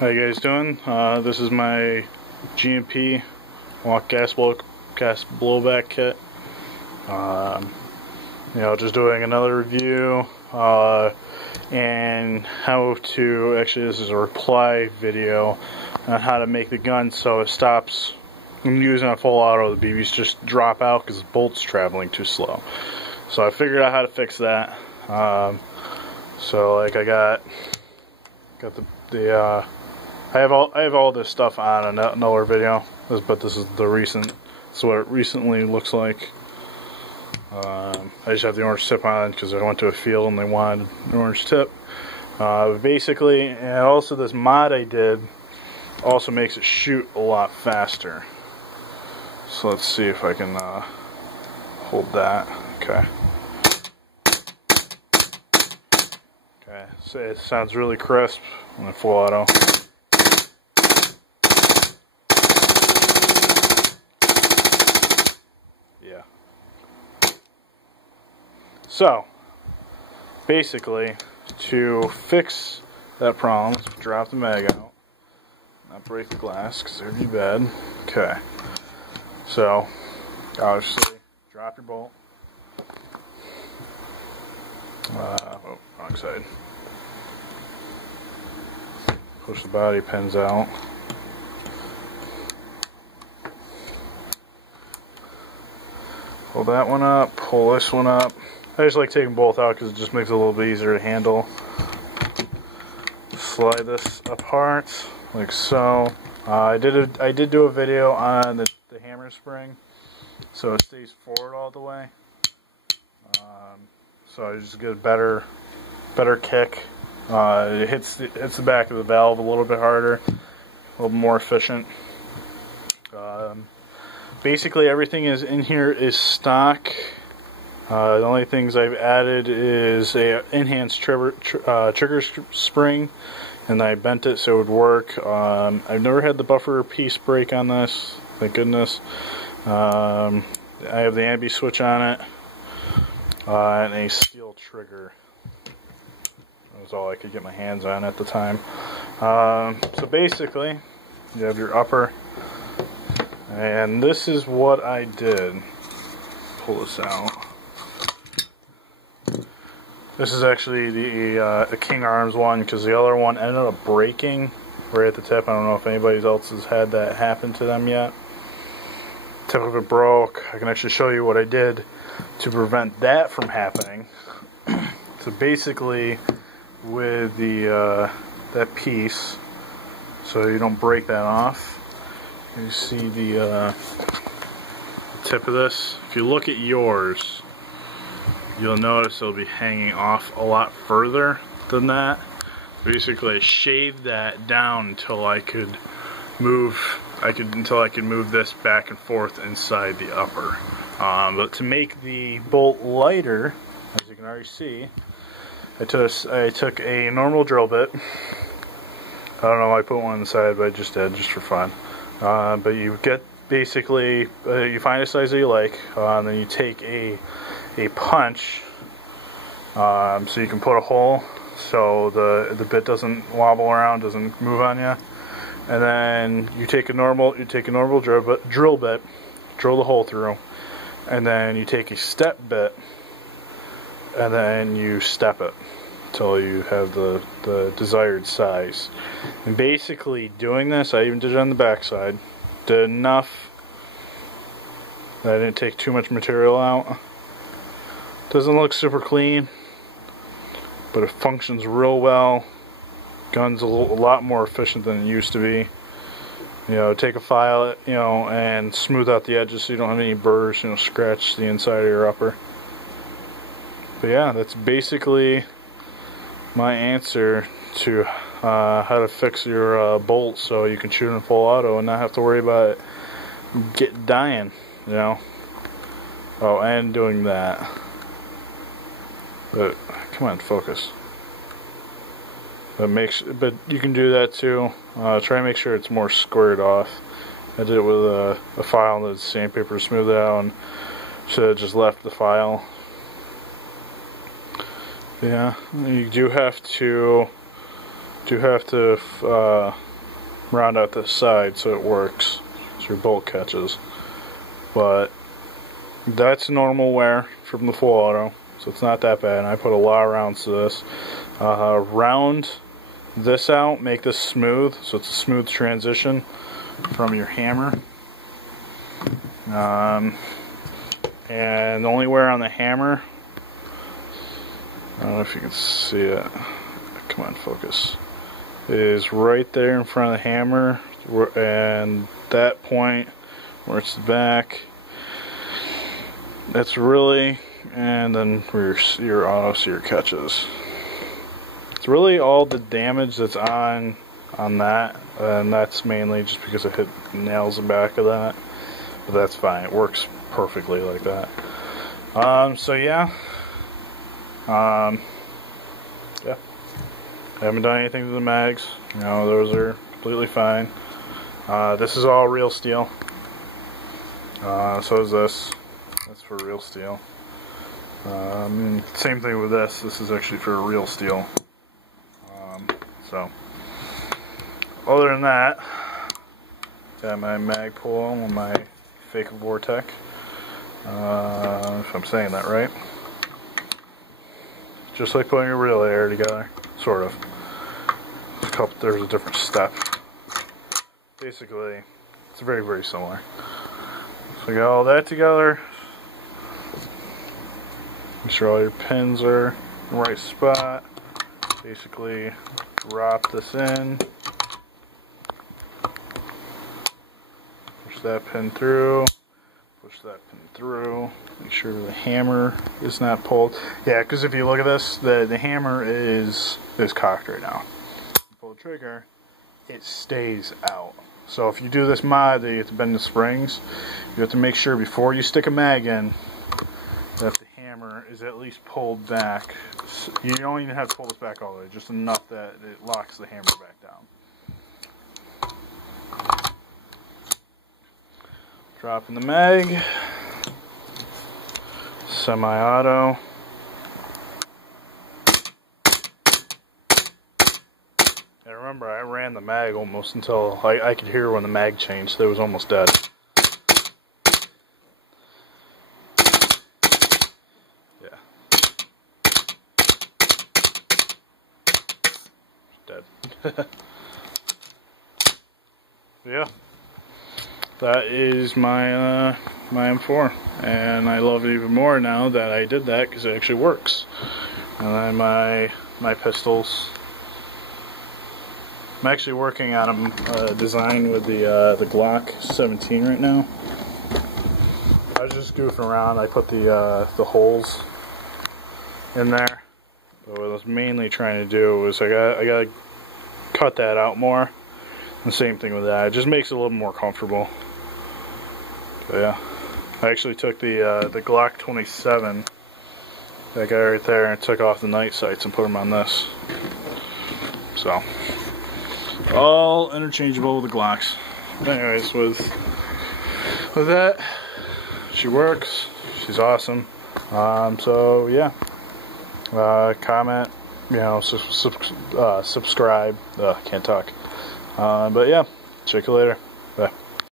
How you guys doing? This is my G&P WOC gas blowback kit. Just doing another review and how to, actually this is a reply video on how to make the gun so it stops when using a full auto. The BBs just drop out because the bolt's traveling too slow. So I figured out how to fix that. I have all this stuff on another video, but this is the recent. So what it recently looks like. I just have the orange tip on because I went to a field and they wanted an orange tip. Basically, and also this mod I did also makes it shoot a lot faster. So let's see if I can hold that. Okay. Okay, so it sounds really crisp on the full auto. Yeah. So, basically, to fix that problem, let's drop the mag out. Not break the glass, because it would be bad. Okay. So, obviously, drop your bolt. Wrong side. Push the body pins out. Pull that one up, pull this one up. I just like taking both out because it just makes it a little bit easier to handle. Slide this apart like so. I did do a video on the hammer spring, so it stays forward all the way. So I just get a better kick. It hits the back of the valve a little bit harder, a little more efficient. Basically everything is in here is stock. The only things I've added is a enhanced trigger spring, and I bent it so it would work. I've never had the buffer piece break on this, thank goodness. I have the ambi switch on it, and a steel trigger. That was all I could get my hands on at the time. So basically, you have your upper, and this is what I did. Pull this out. This is actually the King Arms one, because the other one ended up breaking right at the tip. I don't know if anybody else has had that happen to them yet. Tip of it broke. I can actually show you what I did to prevent that from happening. So basically, with the that piece, so you don't break that off, you see the tip of this. If you look at yours, you'll notice it'll be hanging off a lot further than that. Basically, I shaved that down until I could move. Until I could move this back and forth inside the upper. But to make the bolt lighter, as you can already see, I took a normal drill bit. I don't know why I put one on the side, but I just did, just for fun. But you get basically, you find a size that you like, and then you take a punch, so you can put a hole so the bit doesn't wobble around, doesn't move on you. And then you take a normal drill bit, drill the hole through, and then you take a step bit, and then you step it until you have the desired size. And basically doing this, I even did it on the back side, did enough that I didn't take too much material out. Doesn't look super clean, but it functions real well. Gun's a lot more efficient than it used to be. Take a file, and smooth out the edges so you don't have any burrs, scratch the inside of your upper. But yeah, that's basically my answer to how to fix your bolt so you can shoot in full auto and not have to worry about it dying, Oh, and doing that. But come on, focus. But you can do that too. Try and make sure it's more squared off. I did it with a file and the sandpaper to smooth it out, and should have just left the file. Yeah, you do have to do have to round out the side so it works, so your bolt catches. But that's normal wear from the full auto, so it's not that bad. And I put a lot of rounds to this. Round this out, make this smooth, so it's a smooth transition from your hammer. And the only wear on the hammer, I don't know if you can see it, come on, focus, is right there in front of the hammer, and that point where it's back, that's really, and then where your auto sear catches. It's really all the damage that's on that, and that's mainly just because it hit nails the back of that, but that's fine, it works perfectly like that. So yeah, yeah, I haven't done anything to the mags, you know, those are completely fine. This is all real steel, so is this. That's for real steel. Same thing with this. This is actually for real steel. So, other than that, got my Magpul and my fake Vortex. If I'm saying that right. Just like putting a real air together, sort of. There's a different step. Basically, it's very, very similar. So we got all that together. Make sure all your pins are in the right spot. Basically, drop this in. Push that pin through. Push that pin through. Make sure the hammer is not pulled. Yeah, because if you look at this, the hammer is cocked right now. You pull the trigger, it stays out. So if you do this mod that you have to bend the springs, you have to make sure before you stick a mag in that the hammer is at least pulled back. You don't even have to pull this back all the way, just enough that it locks the hammer back down. Dropping the mag. Semi-auto. I remember I ran the mag almost until I could hear when the mag changed. It was almost dead. Yeah. Dead. Yeah. That is my my M4, and I love it even more now that I did that because it actually works. And then my pistols, I'm actually working on a design with the Glock 17 right now. I was just goofing around. I put the holes in there. But what I was mainly trying to do was I gotta cut that out more. The same thing with that. It just makes it a little more comfortable. But yeah, I actually took the Glock 27, that guy right there, and took off the night sights and put them on this. So, all interchangeable with the Glocks. Anyways, with that, she works. She's awesome. So yeah, comment, you know, subscribe. Can't talk. But yeah, check you later. Bye.